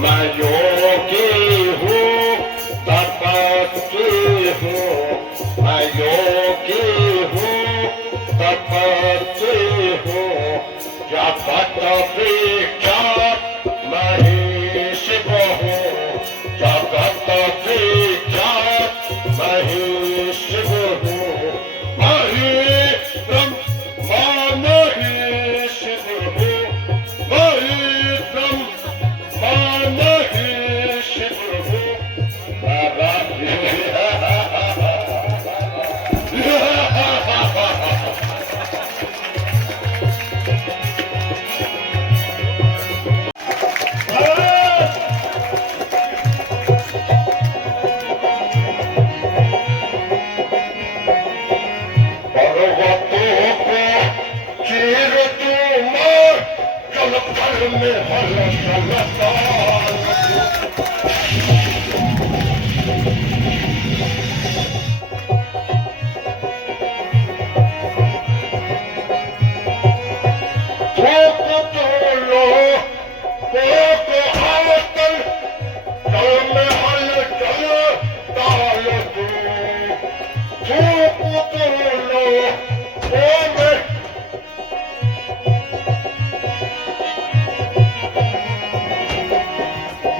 मैं योगी हूँ तपस्वी हूँ, मैं योगी हूँ तपस्वी हूँ, जगत विख्यात महेश हूँ, जगत विख्यात महेश हूँ,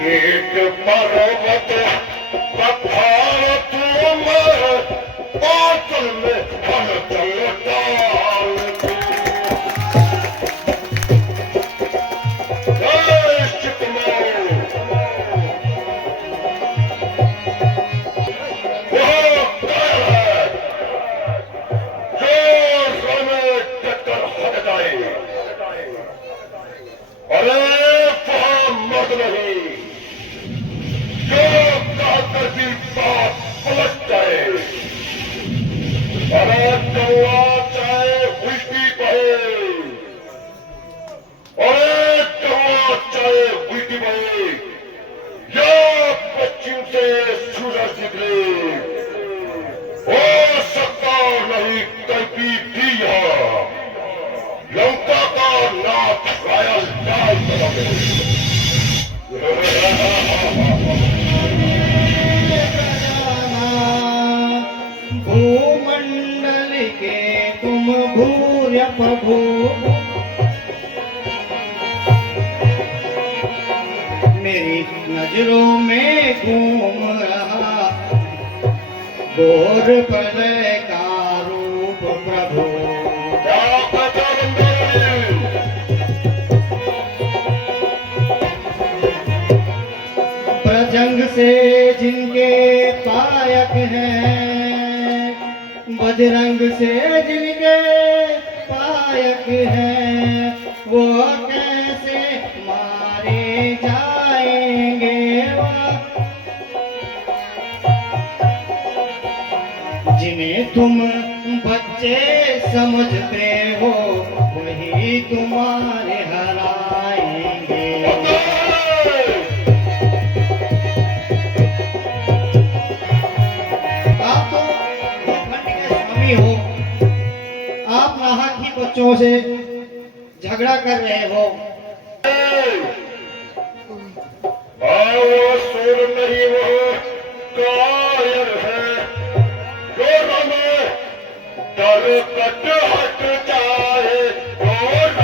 एक पर्वत पठार तुम पाचल में हल चलता लंका का नाथ रायल लाल भूमंडल के तुम भूर्य प्रभु, मेरी नजरों में घूम रहा घोर प्रलय का रूप प्रभु। प्रजंग से जिनके पायक हैं, बजरंग से जिनके पायक हैं, वो कैसे मारे जाएंगे। जिन्हें तुम बच्चे समझते हो वही तुम्हारे हराएंगे। आप तो भूखंड के स्वामी हो, आप नाहक ही बच्चों से झगड़ा कर रहे हो। वो सुर नहीं, वो कायर है, जो में डर कट हट जाए, डर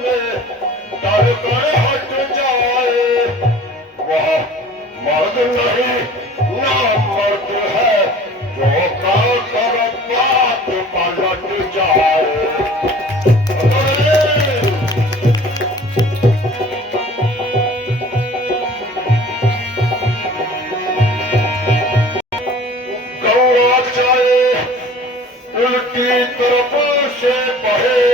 में डर कर हट जाए। वह मर्द नहीं ना मर्द है, जो कर बात पलट जाए। तरफ से बहे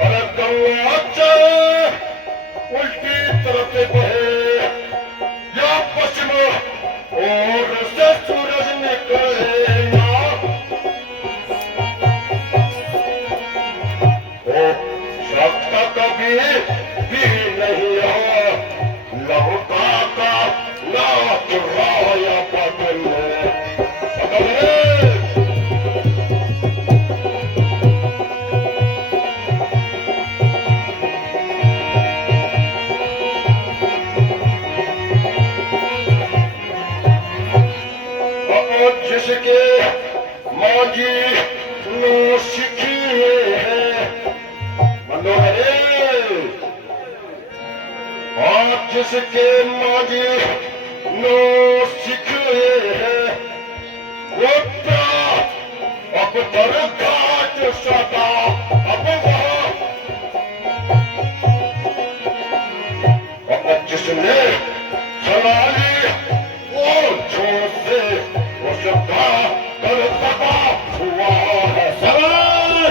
और गंगा चले उल्टी तरफ से बहे या पश्चिम और से सूरज निकलेगा ओ शब्द कभी भी नहीं हो लहुका का नाच राया बदल जिसके माजी नो सीखिए है मनोहरे और जिसके माजी नो सीखे है वो अब दरगाह सदा अब वहाँ जिसने चला ली वो छोड़ से वो सबका कर सका हुआ है सवाल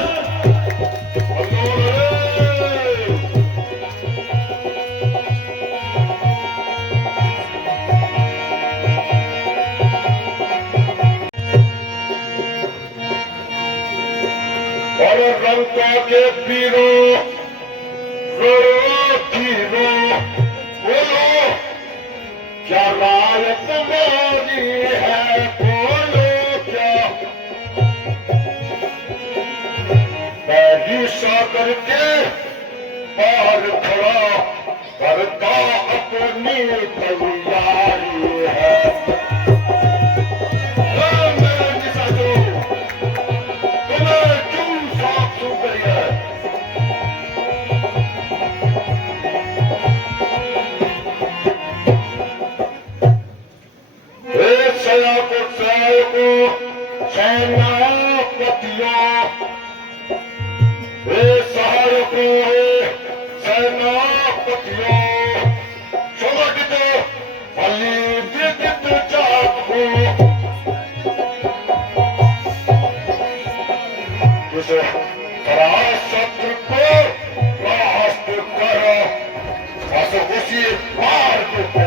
और रंगों के पीरों रो बोलो क्या राय तुम्हारी है बोलो क्या पहली सागर के पार खड़ा करता अपनी तैयारी है मैं जिसा जो तुम्हें क्यों साफ सुन गई है सेनापतियों सहायकों सेनापतियों समर्पित बलि विदित जागो जिस पराशत्र को परास्त करो बस उसी मार्ग को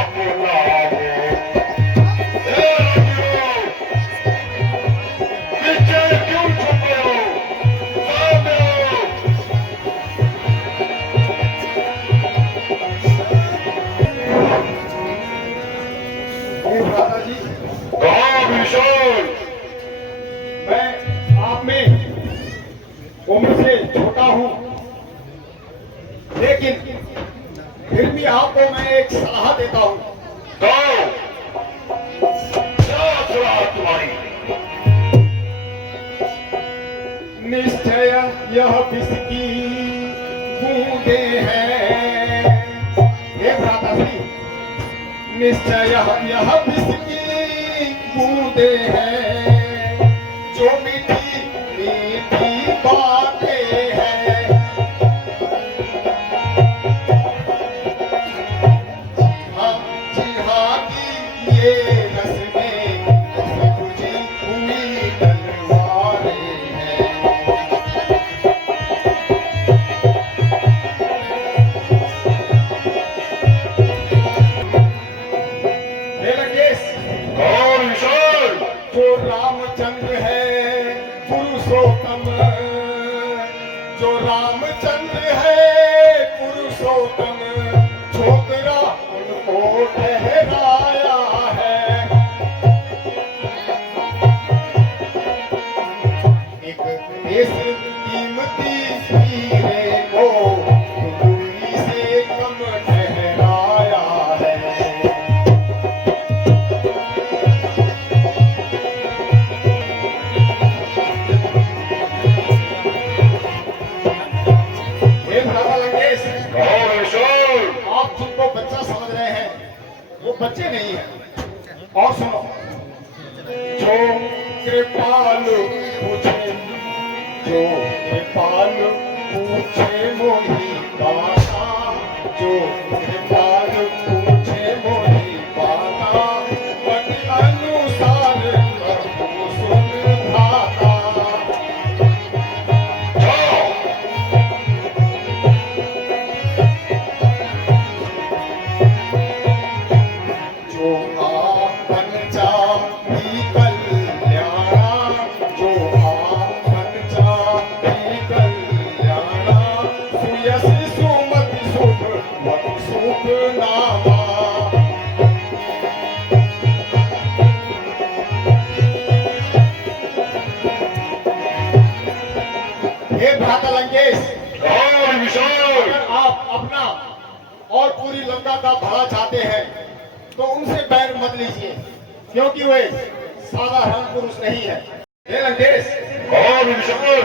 अपनाओ मैं आप में उम्र से छोटा हूं, लेकिन फिर भी आपको मैं एक सलाह देता हूं। तो क्या सलाह तुम्हारी? निश्चय यह विस्की बूंदे हैं, हे भ्राताश्री, निश्चय यह विस्की बूंदे हैं जो मीठी मीठी बातें हैं। जी हाँ की ये रस्में बुझी हुई तलवारें हैं। हे लंकेश, कौन ईश्वर? जो रामचंद्र है पुरुषोत्तम, जो रामचंद्र है पुरुषोत्तम, छोकरा उनको ठहराया है। एक देश कीमती हीरे को दूरी से कम ठहराया है। हे भ्राता लंकेश, कौन ईश्वर? आप जिनको बच्चा समझ रहे हैं वो बच्चे नहीं है। और सुनो, जो कृपालु पूछे, जो कृपालु पूछे मोही बाता, जो कृपालु पूछे मोही बाता, मन अनुसार कहूँ सुन भाता। हे भ्राता लंकेश, और विशाल अगर आप अपना और पूरी लंका का भला चाहते हैं तो उनसे बैर मत लीजिए, क्योंकि वे साधारण पुरुष नहीं है। हे लंकेश, और विशाल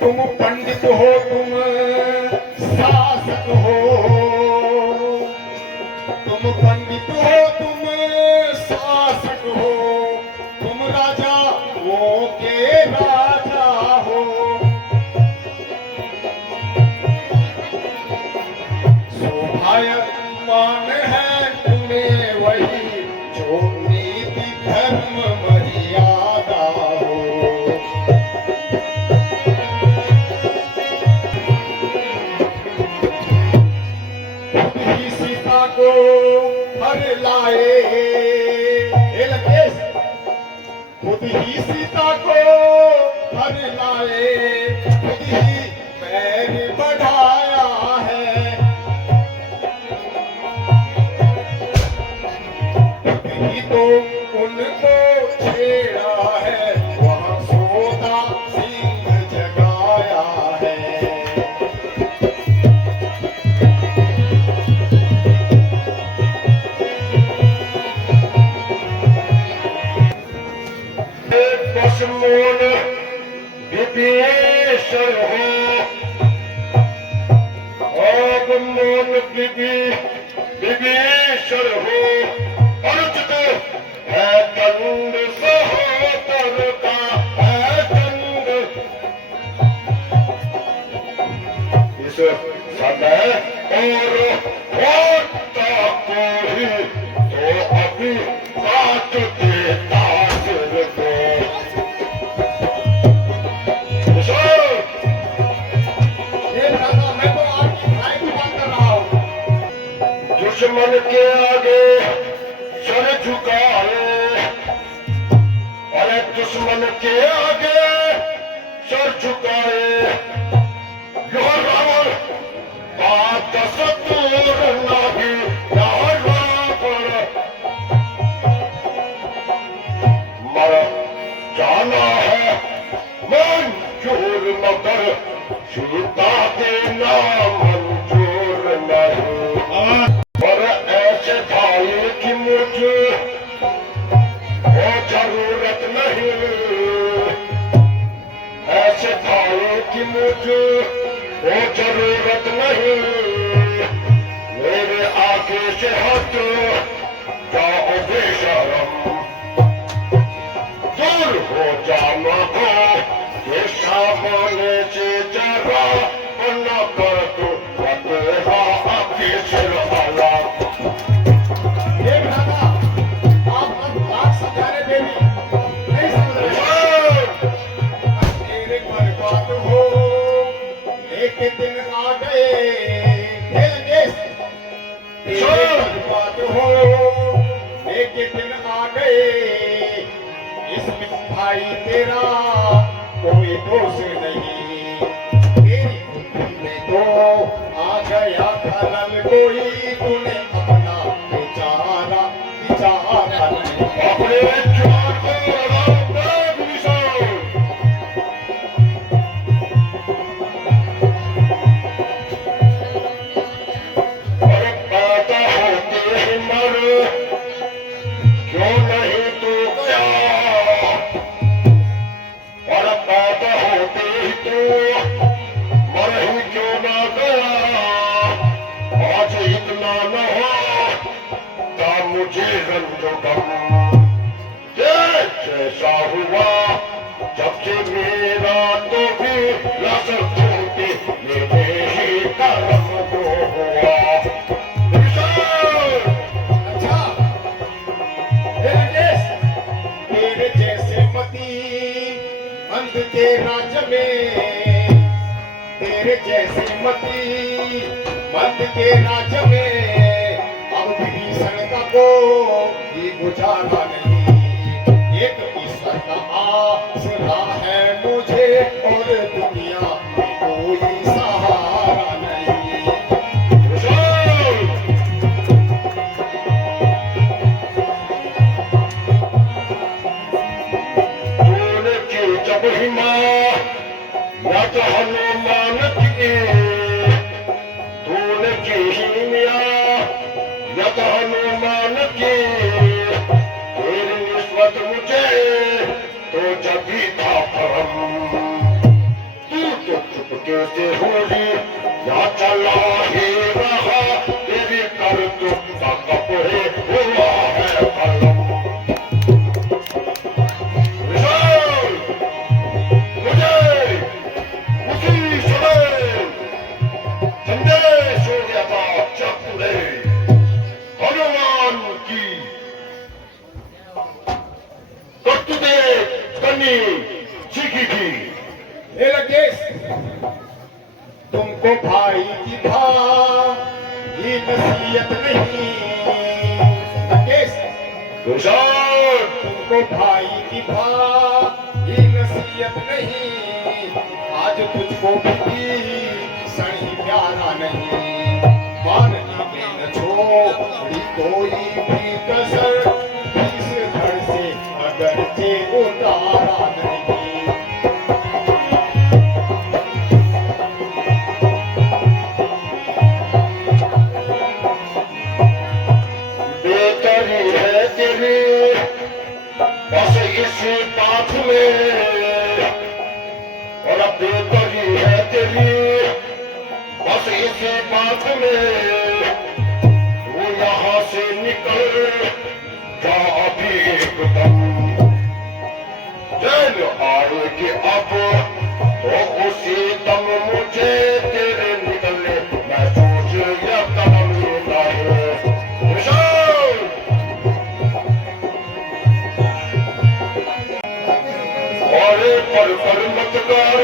तुम पंडित हो, तुम शासक हो, तुम पंडित हो, तुम शासक हो, तुम राजा वो के राजा हो। शोभायमान है तुम्हें वही जो नीति धर्म मर्यादा हो। खुद ही सीता को हर लाए, हे लंकेश, खुद ही सीता को हर लाए, खुद ही पैर बढ़ाया है, खुद ही तो उनको छेड़ा है, वहाँ सोदा सिंह जगाया है। पशमोन विभीषण हो, मोन विभीषण हो, अनुचित है दंड सहोदर का है दंड। इस समय और होता को ही तो अभी काट देता सिर को। विशाल, हे भ्राता, मैं तो आपकी भलाई की बात कर रहा हूँ। दुश्मन के आगे सर झुकाए, अरे दुश्मन के आगे सर झुकाए, यह रावण बात सतूर नहीं, यह रावण मर जाना है मंजूर, मगर सीता देना मंजूर नहीं। और ऐसे भाई की मुझे वो जरूरत नहीं, ऐसे भाई की मुझे वो जरूरत नहीं। मेरे आगे से हट जाओ बेशरम, दूर हो जाना हो ये सामने से जरा न कर तो आपके सिर वाला। हे भ्राता, आप अब बात समझाने पे भी नहीं समझ रहे। मेरे पर बात हो, एक दिन आ गए, हे लंकेश, तेरे पर बात हो, एक दिन आ गए, इसमें भाई तेरा कोई दोष नहीं, तेरी बुद्धि में तो आ गया खलल, कोई तूने अपना विचारा नहीं। अपने जुबान को लगाओ बाग विशाल। और पैदा होते ही मर क्यों नहीं तू गया, और पैदा होते ही तू मर ही क्यों ना गया। आज इतना न हो ता मुझे रंजो गम, जैसा हुआ जब से मेरा तो भी लसर छोटे मेरे ही कर्म को हुआ। विशाल, अच्छा, हे लंकेश, तेरे जैसे पति अंध के राज्य में, तेरे जैसे मती मंद के राज्य में, अब विभीषण का को भी गुजारा नहीं। एक ईश्वर का आसरा है मुझे, और दुनिया में कोई सहारा नहीं। विशाल, तूने की जब हिम्मत से होली या चला ही रहा तेरी करतूत का कपड़े हुआ है कलम। विशाल मुझे उसी समय संदेश हो गया था चतुरे हनुमान की करतूतें करनी सीखी थी। हे लंकेश, तुमको भाई की भाई नसीहत नहीं। लंकेश, विशाल तुमको भाई की भाई नसीहत नहीं। आज तुझको भी क्षण ही प्यारा नहीं। मानने में न छोड़ी कोई भी कसर, इस धड़ से अगर से उतारा नहीं। बेहतरी है तेरी बस इसी बात में, और अब बेहतरी है तेरी बस इसी बात में। तू यहाँ से निकल जा अभी एकदम, चल आएगी अब तो उसी दम मुझे तेरे निकलने मैं सोच या कदम लेता है। विशाल पर मत कर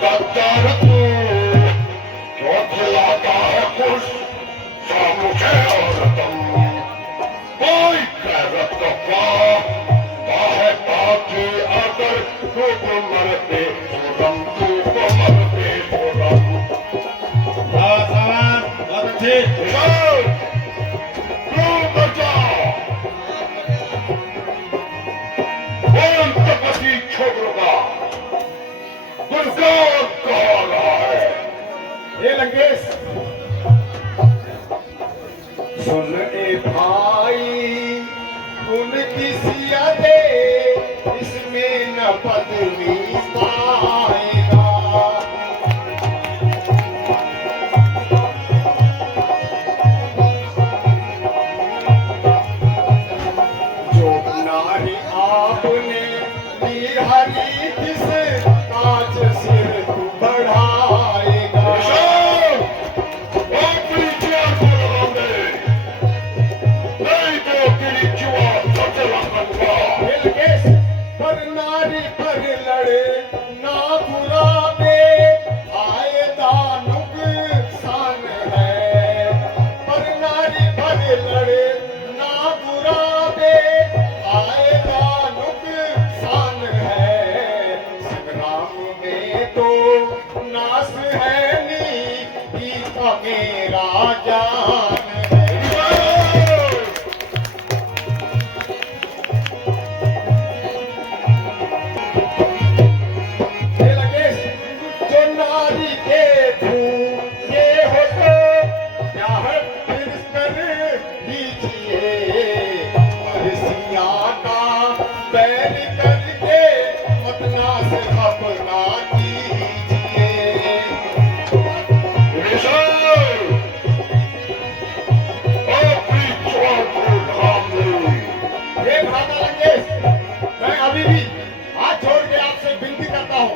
गद्दार तू, क्यों खिलाता है खुश सा मुझे और तुम। कोई गैरत का है ताकि अगर तू मरते सुरम तू को मरते सुरम। बहुत अच्छे। विशाल तू मर जा। कौन तपस्वी छोकरों का गुणगान गा रहा है। हे लंकेश, सुन ए भाई उनकी सिया दे, इसमें न पदवी पाएगा। जो नारी आपने दी हरी किस काज सिर तू बढ़ाएगा। विशाल अपनी जान को लगाओगे नहीं तो तेरी जुआ सबसे लंबा। लंकेश, पर नारी पर लड़े ना बुराबे फायदा नुकसान है। पर नारी पर लड़े ना बुराबे फायदा नुकसान है। संग्राम में तो नाश है नी का मेरा जान है। हे लंकेश, जो नारी के धूए हो तो प्यार फिर कर लीजिए। सिया का बैर करके अपना से अपना कीजिए। विशाल अपनी जुआ को थाम ले। हे भ्राता लंकेश, मैं अभी भी हाथ जोड़ के आपसे विनती करता हूँ,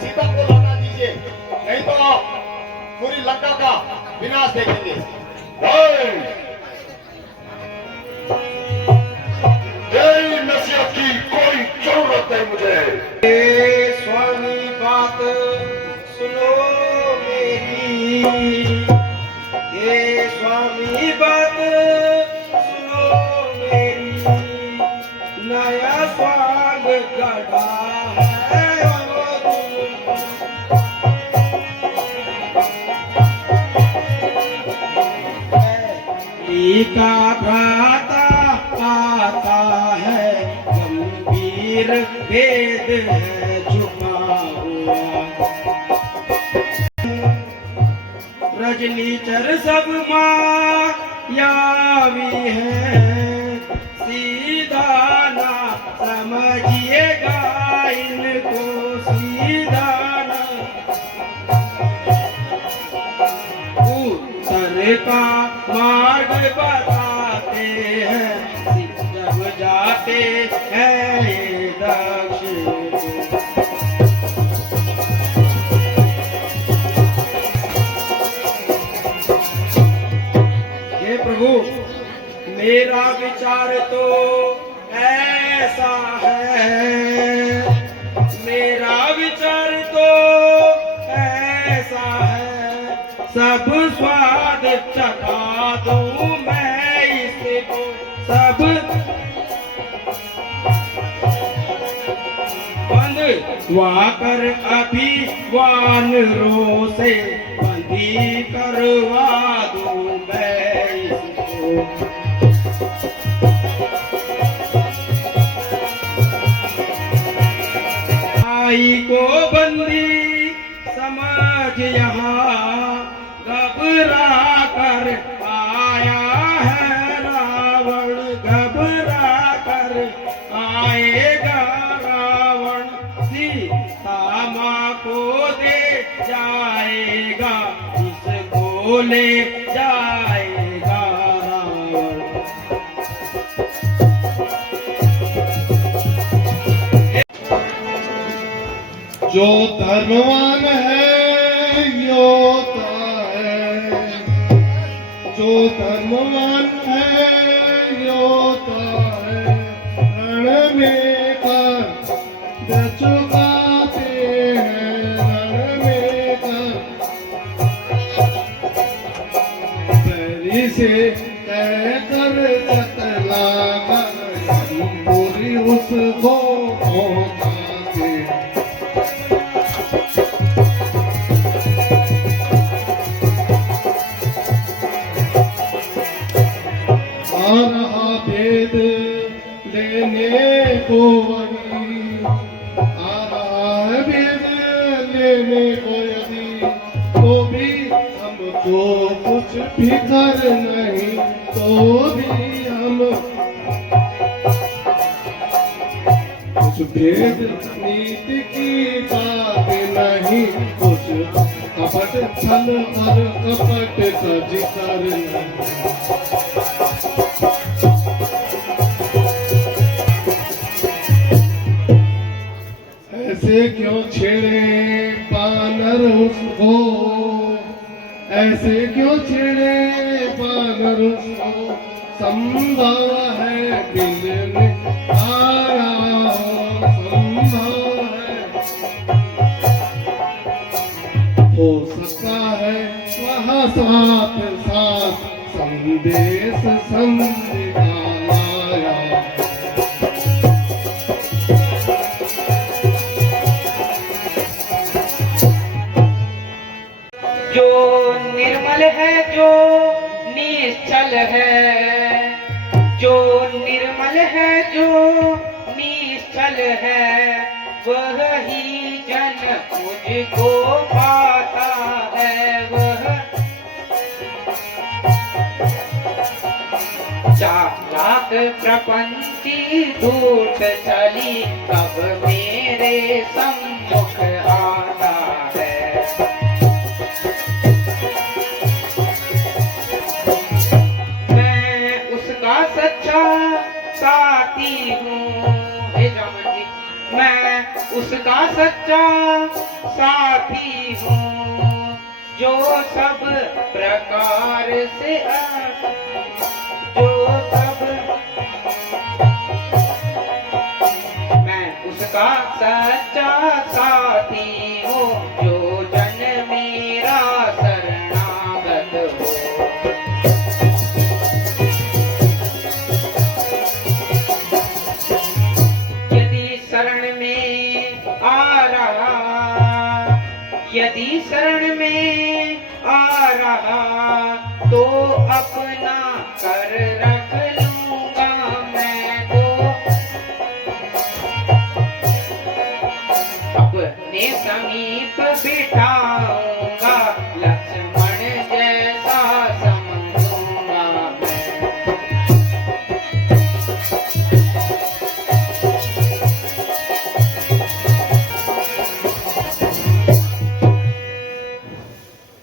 सीता को लौटा दीजिए, नहीं तो आप पूरी लंका का विनाश देखेंगे। नहीं, तेरी नसीहत की कोई जरूरत नहीं मुझे। स्वामी बात सुनो मेरी, हे स्वामी बात सुनो मेरी। नया स्वाग गढ़ा है का भ्राता आता है, गंभीर भेद है छुपा हुआ। रजनीचर सब मायावी है, सीधा ना समझिएगा इनको, सीधा ना का मार्ग बताते हैं जब जाते हैं ये दक्षिण को। हे प्रभु, मेरा विचार तो ऐसा है, मेरा विचार तो ऐसा है, सब स्वाद चखा दूं मैं इसको, सब बंधवा कर अभी वानरों से बंदी करवा दूं मैं इसको। आई को बंदी समझ यहाँ घबरा कर आया है रावण, घबरा कर आएगा रावण, सीता माँ को दे जाएगा, इसको ले जाएगा रावण। जो धर्मवान है योता है, जो धर्मवान है योता है, रण में कर चुकाते हैं, रण में कर से कहकर कतला पूरी उसको पहुंचाते। आ रहा भेद लेने को वही, आ रहा है भेद लेने को यदि, तो भी हमको कुछ फिक्र नहीं, तो भी हम कुछ भेद नीति की बात नहीं, कुछ कपट छल और कपट का जिक्र नहीं। ऐसे क्यों छेड़े बानर उसको, ऐसे क्यों छेड़े बानर उसको, संभव है मिलने आया हो, संभव है हो सकता है वहाँ साथ साथ संदेश संदेश लाया। जो निर्मल है, जो निश्चल है, जो निर्मल है, जो निश्चल है, वह ही जन मुझको पाता है। वह चालाक प्रपंची धूर्त चली कब मेरे सम्मुख आता है। सच्चा साथी हूँ, हे जामन जी, मैं उसका सच्चा साथी हूँ, जो सब प्रकार से जो सब, मैं उसका सच्चा साथी हूँ, जो जन मेरा शरणागत हो। यदि शरण में आ रहा तो अपना कर रख लूंगा मैं, तो अपने समीप बिठाऊंगा, लक्ष्मण जैसा समझूंगा मैं।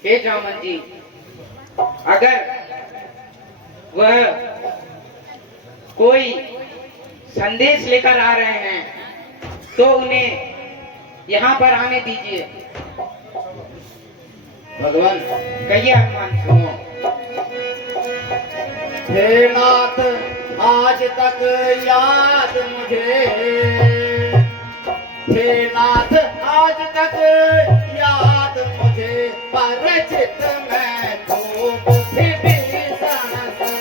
हे जामन जी, अगर वह कोई संदेश लेकर आ रहे हैं तो उन्हें यहाँ पर आने दीजिए। भगवान कहिए हनुमान सुनो। हे नाथ आज तक याद मुझे, हे नाथ आज तक याद मुझे, परिचित मैं खूब विभीषण से।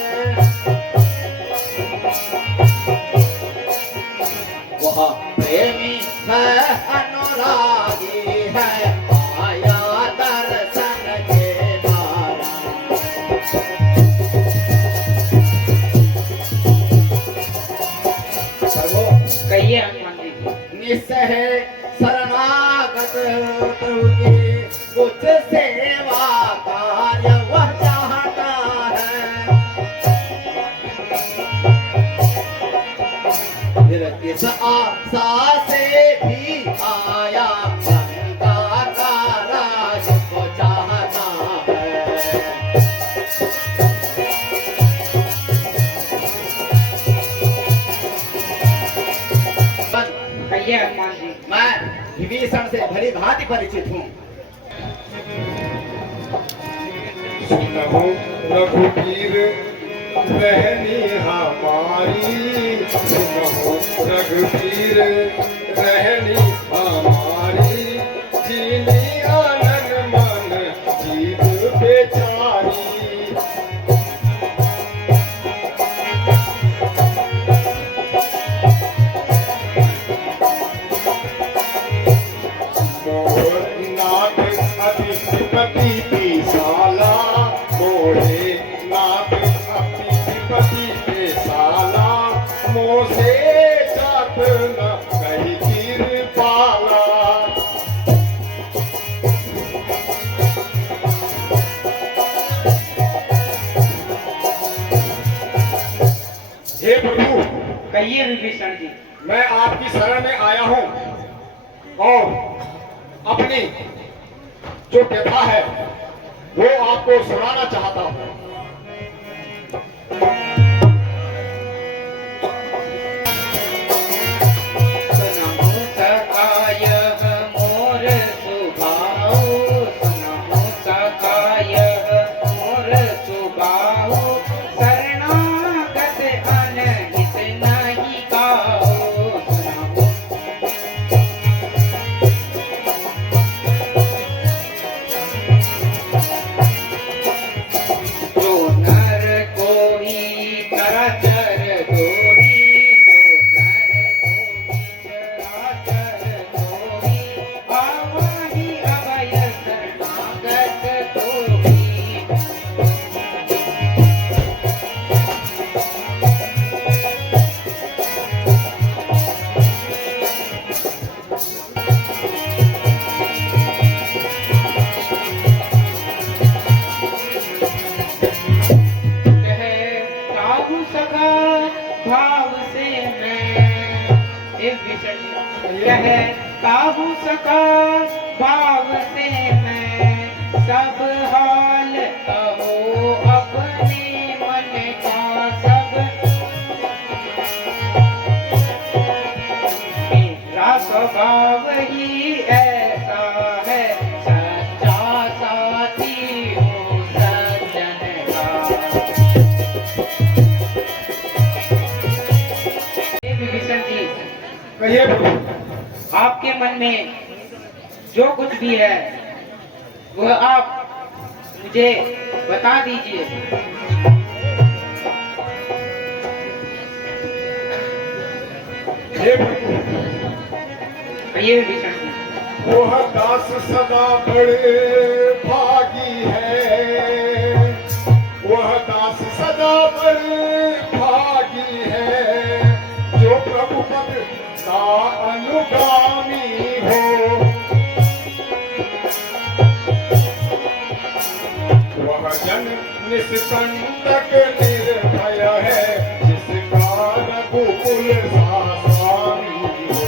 वह प्रेमी है अनुरागी है, आया दर्शन के द्वारा। कहिए हनुमान जी। निश्चय है शरणागत प्रभु की कुछ सेवा कार्य वह चाहता है। फिर किस आशा से भी आया, लंका का राज को चाहता है। कहिए हनुमान जी। मैं विभीषण से भली भांति परिचित हूँ। सुनहो रघुवीर रहनी हमारी, सुनहो रघुवीर रहनी हमारी, जीनी आनंद मन जीव बेचारी। नाथ अधिपति पिशाला, मोहे नाथ अधिपति पिशाला, मोसे जात न कही कृपाला। हे प्रभु, कहिए विभीषण जी। मैं आपकी शरण में आया हूँ और अपनी जो व्यथा है वो आपको सुनाना चाहता हूँ। सुनहु सखाय मोर सुभाऊ, सुनहु सखाय मोर सुभाऊ, शरणागत अनहित नहीं काहू। सुनहु जो नर कोई चराचर दोही, जो नर कोई चराचर दोही, आवाही अभय शरणागत तोही। काहू सका भाव से मैं, कहे काहू सका भाव से मैं, सब हाल कहो अपने मन का सब। मेरा स्वभाव ही ऐसा है, सच्चा साथी हो सज्जन का। विभीषण जी, कहिए प्रभु। आपके मन में जो कुछ भी है वह आप मुझे बता दीजिए। हे प्रभु, कहिए विभीषण जी। वह दास सदा बड़े भागी है, वह दास सदा बड़े भागी है, जो प्रभु पद का अनुगामी हो। वह जन निष्कंटक निर्भय है, जिसका रघुकुल स्वामी हो।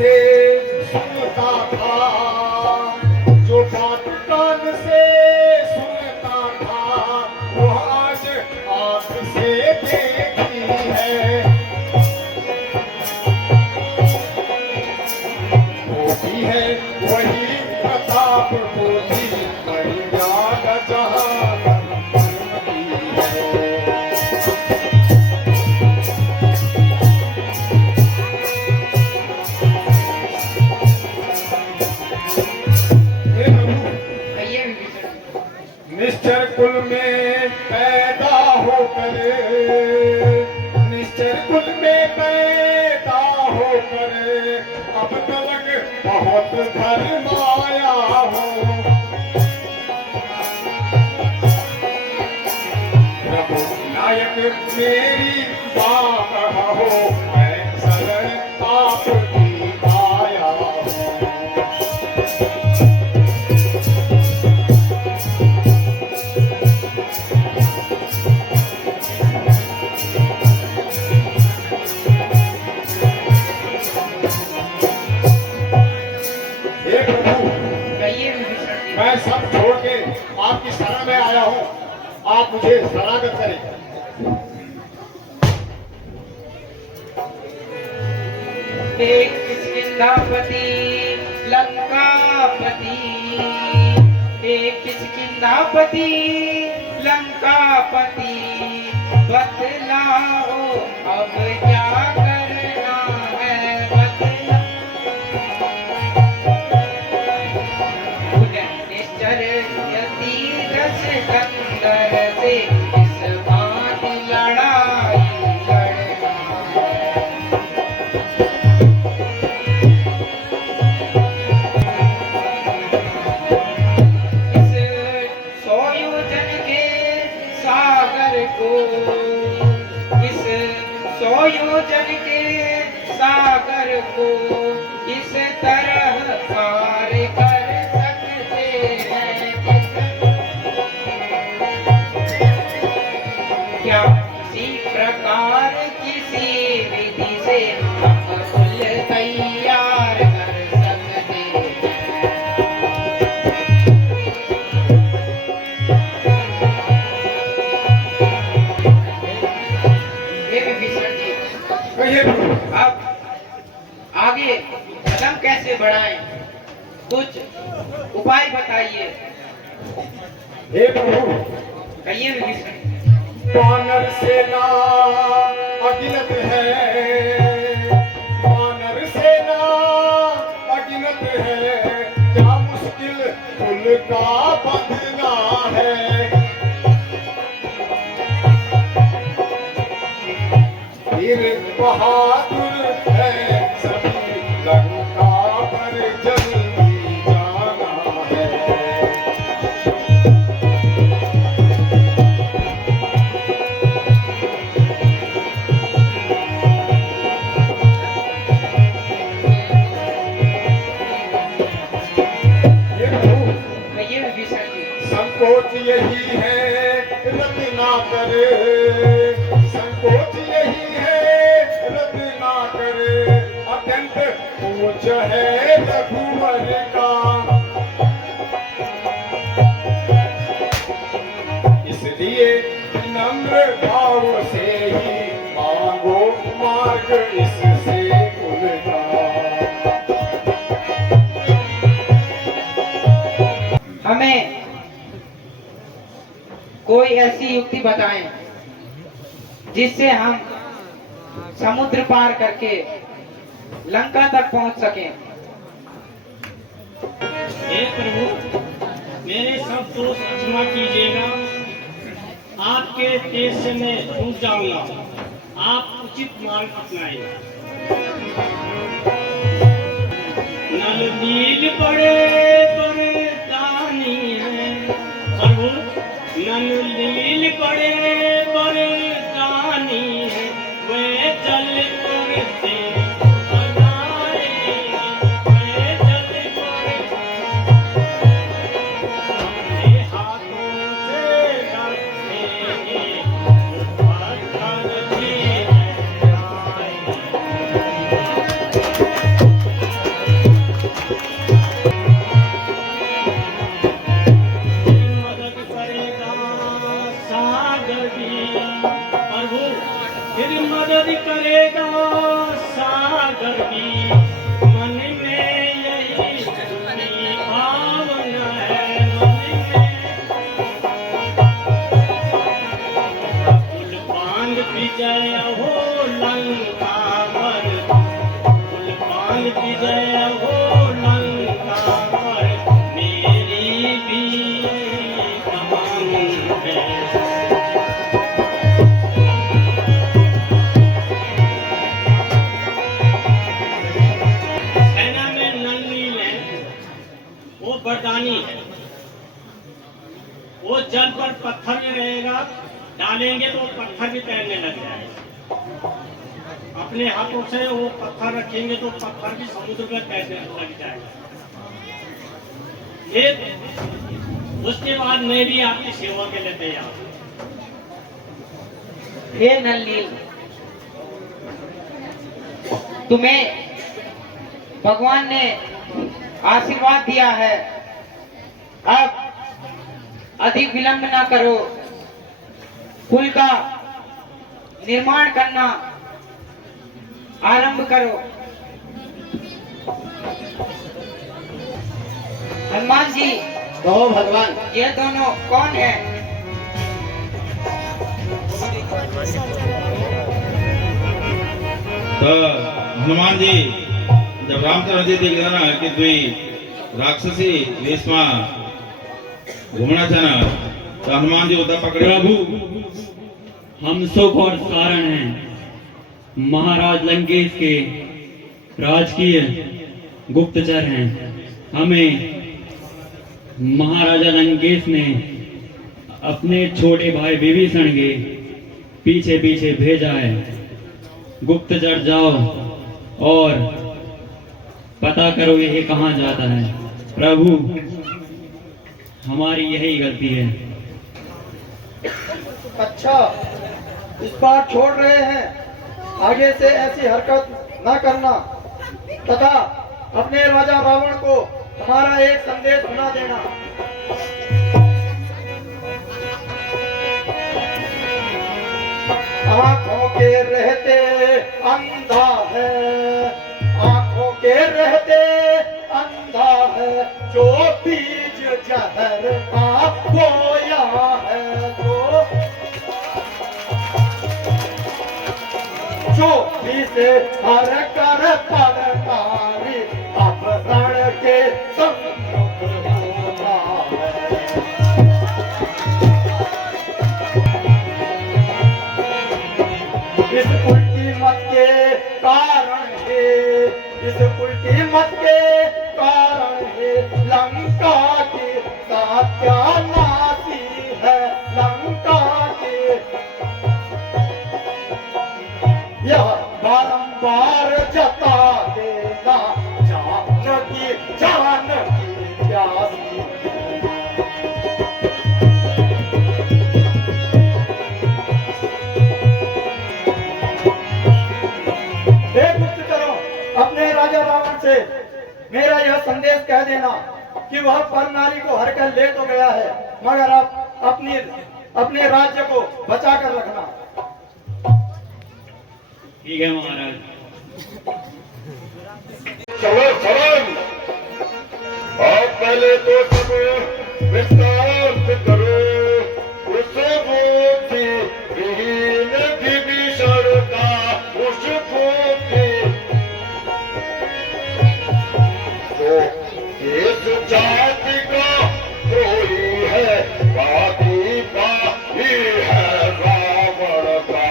से सुनता था, जो बात कान से सुनता था वो आज आंख से देखी है। वो भी है वही प्रताप पोथी, मर्यादा जहाँ बनती है। कहिए विभीषण जी। निश्चर कुल में पैदा होकर, निश्चर कुल में पैदा होकर अब तक बहुत धर्माया हो। प्रभु नायक मेरी बात हो, मैं शरण आपकी आया हूँ। हे प्रभु, कहिए विभीषण जी। मैं सब छोड़ के आपकी शरण में आया हूँ, आप मुझे शरणागत करें। हे किष्किंधापति लंकापति, हे किष्किंधापति लंकापति, बतलाओ अब क्या करना है, बतलाओ। निश्चर यति रस कंदर से इस बात लड़ाई लड़ना है। इस सौ योजन के सागर को, इस सौ योजन के सागर को इस तरह पार कर सकते हैं। क्या किसी प्रकार किसी विधि से हम पुल तैयार कर सकते हैं? हे विभीषण जी, कहिए प्रभु, अब आगे कदम कैसे बढ़ाएं, कुछ उपाय बताइए। हे प्रभु, कहिए विभीषण। वानर सेना अगिनत है, वानर सेना अगिनत है, क्या मुश्किल पुल का बंधना है। वीर बहादुर है सभी, लंका पर जल्दी जाना है। ये प्रभु, कहिए विभीषण जी। संकोच यही है रत ना करे, संकोच यही है रत ना करे, अत्यंत ऊंच है रघुवर का। इसलिए नम्र भाव से ही मांगो मार्ग इससे उलटा। हमें कोई ऐसी युक्ति बताएं जिससे हम समुद्र पार करके लंका तक पहुंच सकें। हे प्रभु, मेरे सब दोष क्षमा कीजिएगा, आपके तेज से मैं डूब जाऊंगा, आप उचित मार्ग अपनाइए। नल नील पड़े बरदानी है प्रभु, नल नील पड़े बरदानी है, वे जल पर से बनाएंगे, वे जल पर अपने हाथों से रखेंगे, पत्थर भी बनाएंगे। वो वरदानी है। वो जल पर पत्थर में रहेगा, डालेंगे तो वो पत्थर भी तैरने लग जाएगा। अपने हाथों से वो पत्थर रखेंगे तो पत्थर भी समुद्र में तैरने लग जाएगा। ये उसके बाद मैं भी आपकी सेवा के लिए तैयार हूं। हे नलनील, तुम्हें भगवान ने आशीर्वाद दिया है, अब अधिक विलंब ना करो, पुल का निर्माण करना आरंभ करो। हनुमान जी, कहो भगवान। ये दोनों कौन है? तो हनुमान जी जब रामचंद्र जी देख ना कि दुई राक्षसी वेश में घूमना चाहना, तो हनुमान जी उधर पकड़े। प्रभु, हम सुख और कारण हैं। महाराज लंकेश के राजकीय गुप्तचर हैं। हमें महाराजा लंकेश ने अपने छोटे भाई विभीषण के पीछे पीछे भेजा है। गुप्तचर जाओ और पता करो ये कहाँ जाता है। प्रभु, हमारी यही गलती है। अच्छा, इस बार छोड़ रहे हैं, आगे से ऐसी हरकत न करना तथा अपने राजा रावण को हमारा एक संदेश सुना देना। आंखों के रहते अंधा है, आंखों के रहते अंधा है, जो बीज जहर का बोया है, जो से हर कर परकारी अपहरण के सम्मुख होता है। इस उल्टी मत के कारण है, इस उल्टी मत के कारण है लंका की सत्यानाशी है, लंका की यह बारंबार जता देना जानकी प्यासी। अपने राजा रावण से मेरा यह संदेश कह देना कि वह पर नारी को हर कर ले तो गया है, मगर आप अपने राज्य को बचा कर रखना। ठीक है महाराज। चलो चलो, और पहले तो सब विश्राम करो, उस बुद्धि विहीन विभीषण का उस बुद्धि तो इस जाति का कोई है, बाकी बाकी है रावण का।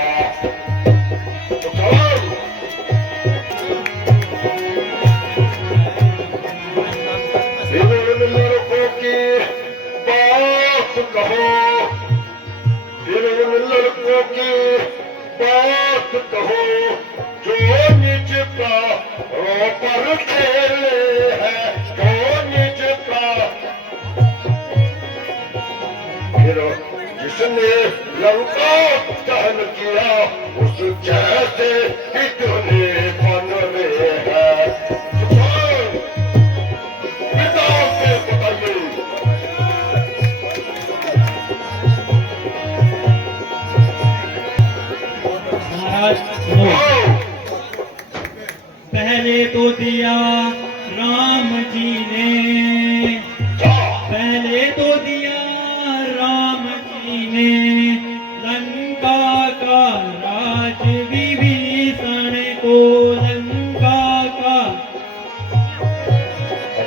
लड़कों की बात कहो, लड़कों की बात कहो, जो निज का पर खेले है, जो निज का जिसने लंका दहन किया उस जैसे कितने बन रहे हैं। पहले तो दिया राम जी ने, पहले तो दिया राम जी ने लंका का राज विभीषण को, लंका का।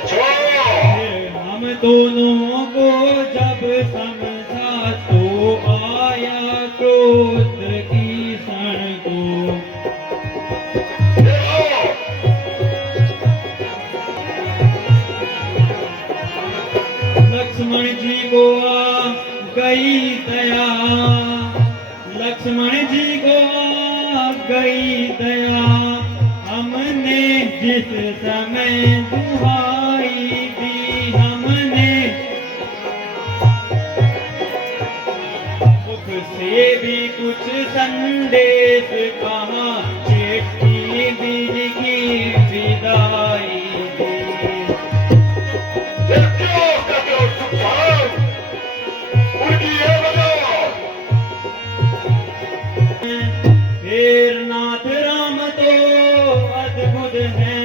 फिर हम दोनों को जब समझा तो आया क्रोध की क्षण को। लक्ष्मण जी को आ गई दया, लक्ष्मण जी को आ गई दया, हमने जिस समय दुहाई दी, हमने मुख से भी कुछ संदेश कहा, चिट्ठी बीज की विदाई दी। ये क्यों कहते हो सुल्तान? उनकी ये वजह फिर नाथ राम तो अद्भुत है,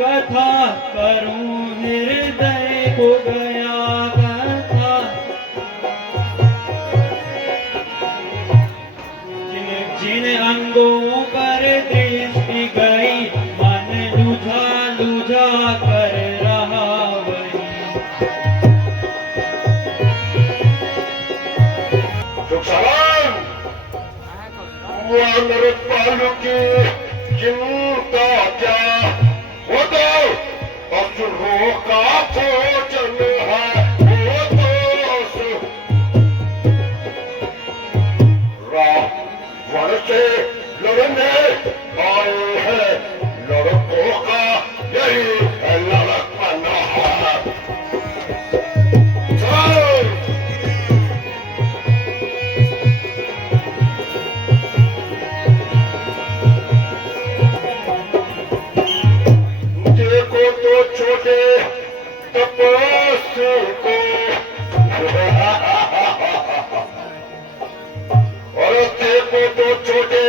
कथा करूं हृदय को गया कथा, जिन जिन अंगों पर दृष्टि गई, मन लुझा लुझा कर रहा वही। सुल्तान, वानर पालू की चिंता क्या, वो तो असुरों का भोजन है, वो तो रावण से लड़ने आए हैं, लड़कों का यही है लड़कपना। चल देखो तो छोटे तपस्वी को, और देखो तो छोटे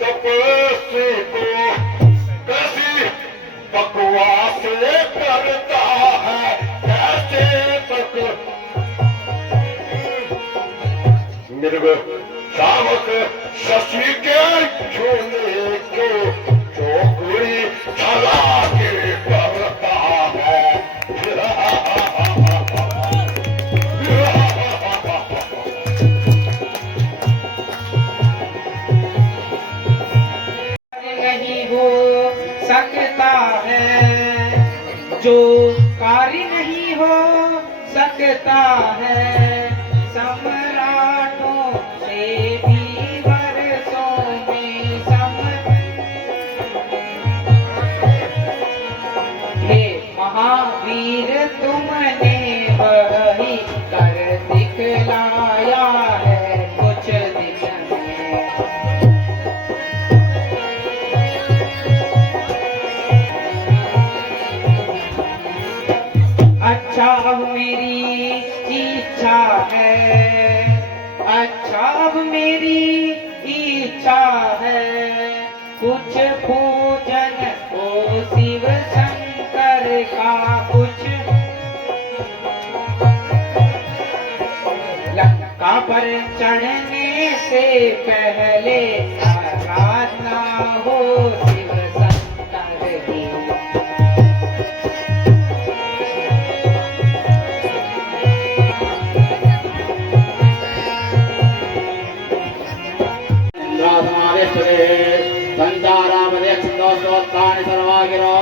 तपस्वी को, कैसी बकवास करता है, कैसे मृग शावक शशि के झूले को चौकड़ी चला के करता है। नहीं हो सकता है, जो कार्य नहीं हो सकता है, सम्राटों से भी वर्षों में हे महावीर तुमने वही कर दिखलाया है कुछ दिन में। अच्छा अब मेरी इच्छा है, अच्छा अब मेरी इच्छा है, कुछ पूजन हो शिव शंकर का, कुछ लंका पर चढ़ने से पहले आराधना हो शिव शंकर की। संसारामध्यक्षोत्तानि सर्वागिरो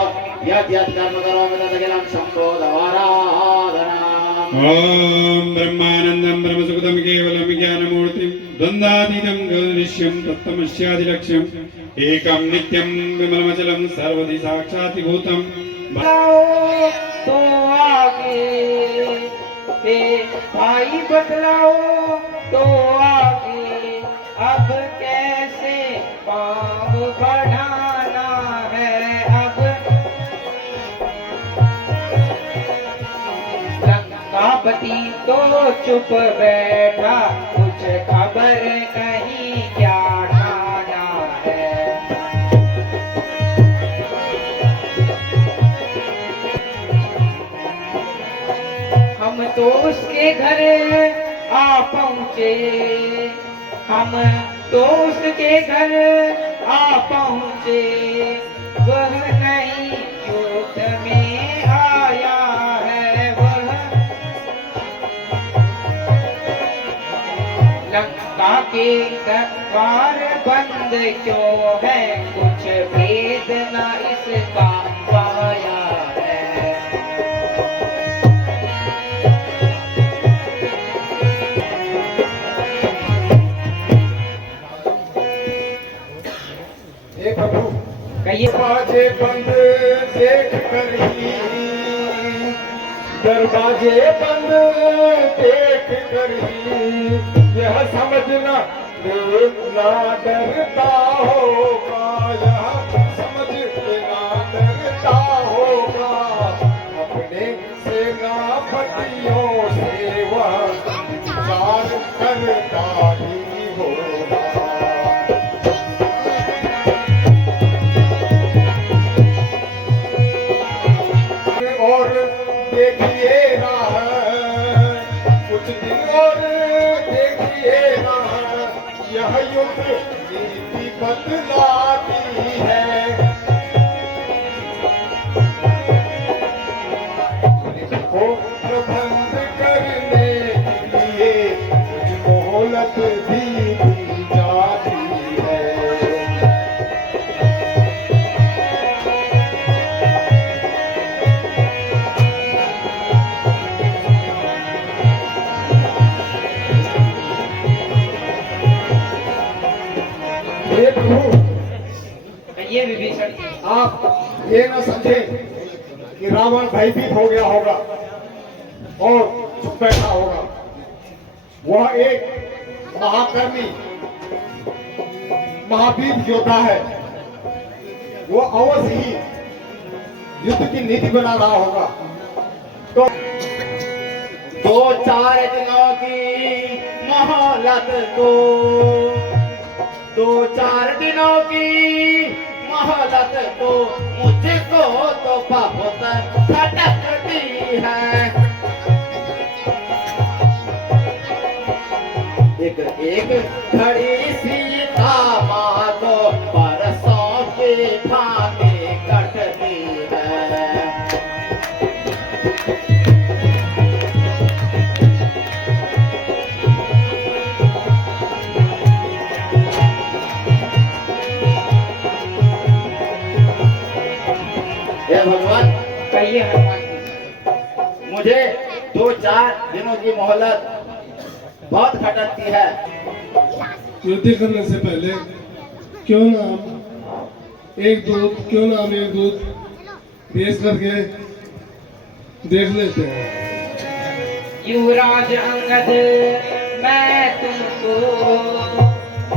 यद्यत्कर्म करोमि तदखिलं शम्भो दवाराधनम्। ओम ब्रह्मानंदं ब्रह्मसुखदं केवलं ज्ञानमूर्तिं द्वन्द्वातीतं गौरीश्यं तत्तमस्यादिलक्ष्यम् एकं नित्यं विमलमचलं सर्वधि साक्षात्भूतं। बतलाओ तो आगे, हे भाई बतलाओ तो आगे, अब कैसे पाप बढ़ाना है, अब लंकापति तो चुप बैठा, कुछ खबर नहीं क्या ठाना है। हम तो उसके घर आ पहुँचे, हम तो उसके घर आ पहुँचे, वह नहीं युद्ध में आया है, वह लंका के द्वार बंद क्यों है, कुछ भेद न इसका पाया है। कर ही दरवाजे बंद देख कर ही यह समझना ना डरता होगा, यह समझ ना डरता होगा, अपने सेनापतियों से वह विचार करता ही होगा। और देखिएगा कुछ दिन और देखिएगा, यह युद्ध नीति बदलाती है। को प्रबंध करने के लिए कुछ मोहलत भी दी जाती है। हे प्रभु, कहिए विभीषण। आप ये न समझे कि रावण भयभीत हो गया होगा और चुप बैठा होगा। वह एक महाकर्मी महावीर योद्धा है। वो अवश्य ही युद्ध की नीति बना रहा होगा। तो 2-4 दिनों की मोहलत दो, 2-4 दिनों की मोहलत दो, मुझको तो बहुत खटकती है। एक खड़ी सीता माँ को बरसों के भांति कटती है। हे भगवान, कहिए हनुमान जी। मुझे 2-4 दिनों की मोहलत बहुत खटकती है। युद्ध करने से पहले क्यों ना हम एक दूत भेज करके देख लेते हैं। युवराज अंगद मैं तुमको,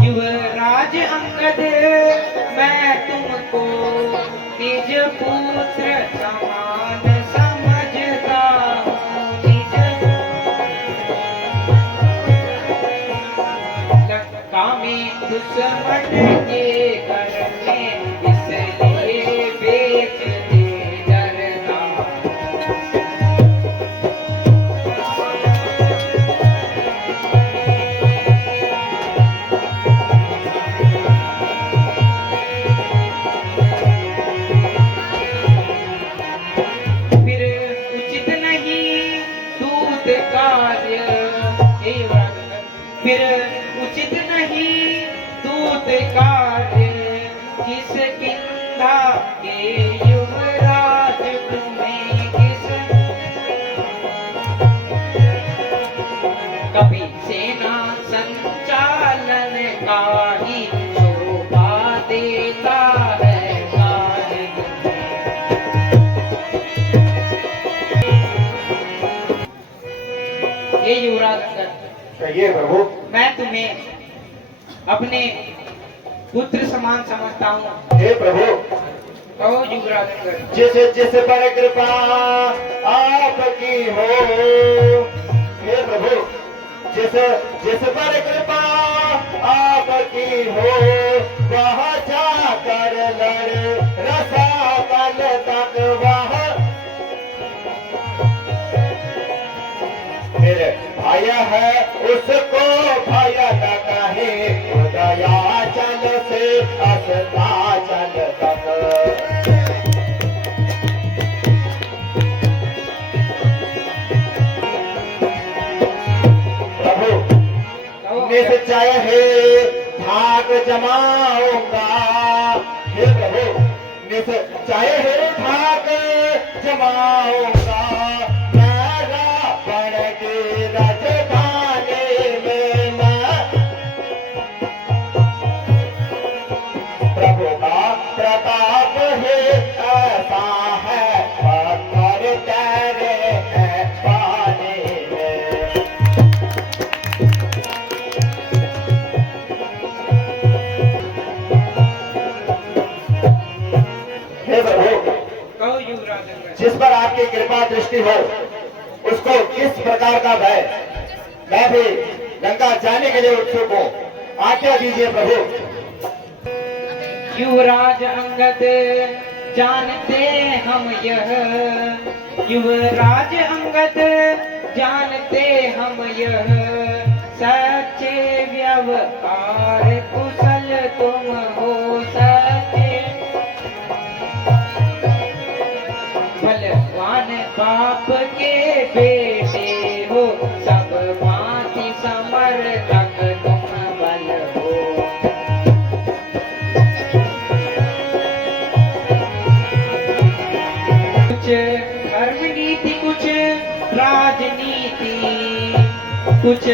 युवराज अंगद मैं तुमको निज पुत्र समान समझता हूँ। निज लंका में दुश्मन के घर में इसलिए बेच दे डरता। फिर उचित नहीं दूत कार्य, फिर उचित नहीं दूत कार्य, किस किंधा के युवराज तुम्हें किस कभी सेना संचालन का ही शोभा देता है कार्य तुम्हें। ये युवराज अंगद, कहिए प्रभु। मैं तुम्हें अपने पुत्र समान समझता हूँ। हे प्रभु, कहो युवराज अंगद। जिस पर कृपा आपकी हो। हे प्रभु, जिस पर कृपा आपकी हो, वह जाकर लड़े रसातल तक। वह मेरे भाई है, उसको भय न कहे, दयाचल से अस्ताचल तक। निश्चय है भाग जमाऊंगा। हे प्रभु, निश्चय है भाग जमाऊंगा। मैं रावण की राजधानी में मैं प्रभु का प्रताप है, ऐसा है दृष्टि हो, उसको किस प्रकार का भय। मैं भी लंका जाने के लिए उत्सुक हूँ, आज्ञा दीजिए प्रभु। युवराज अंगद जानते हम यह, युवराज अंगद जानते हम यह, सच्चे व्यवहार कुशल तुम हो, सच्चे बलवान बाप के बेटे हो, सब भांति समर्थक तुम बल हो। कुछ धर्म नीति कुछ राजनीति, कुछ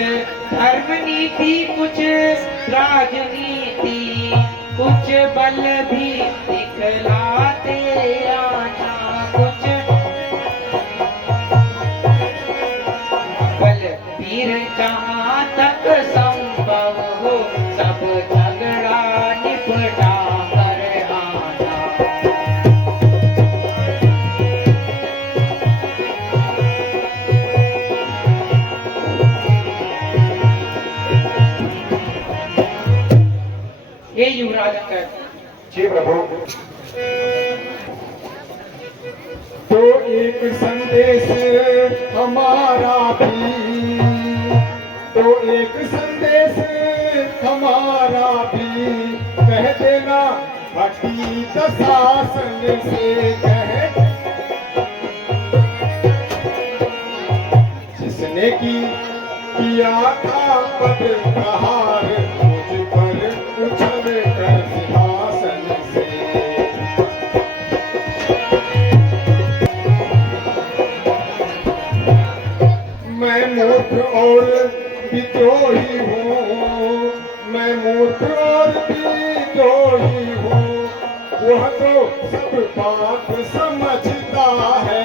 धर्म नीति कुछ राजनीति, कुछ बल भी दिखलाते आना, कुछ बल वीर जहाँ तक संभव हो, सब झगड़ा निपटा कर आना। हे युवराज अंगद, जी प्रभु। तो एक संदेश हमारा भी, तो एक संदेश हमारा भी, कह देना भक्ति दशासन से, कह जिसने किया था पद प्रहार, मुझ पर उछल कर सिंहासन से। मैं मूर्ख और विद्रोही हूँ, मैं मूर्ख और विद्रोही हूँ, वह तो सब बात समझता है।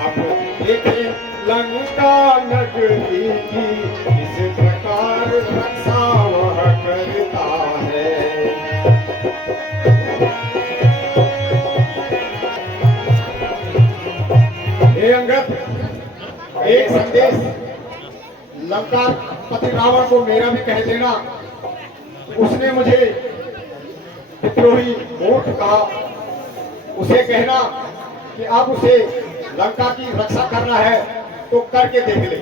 अब देखे लंका नगरी की किस प्रकार रक्षा वह करता है। हे अंगद, एक संदेश लंका पति रावण को मेरा भी कह देना। उसने मुझे विद्रोही मूर्ख कहा, उसे कहना कि अब उसे लंका की रक्षा करना है तो करके देख ले।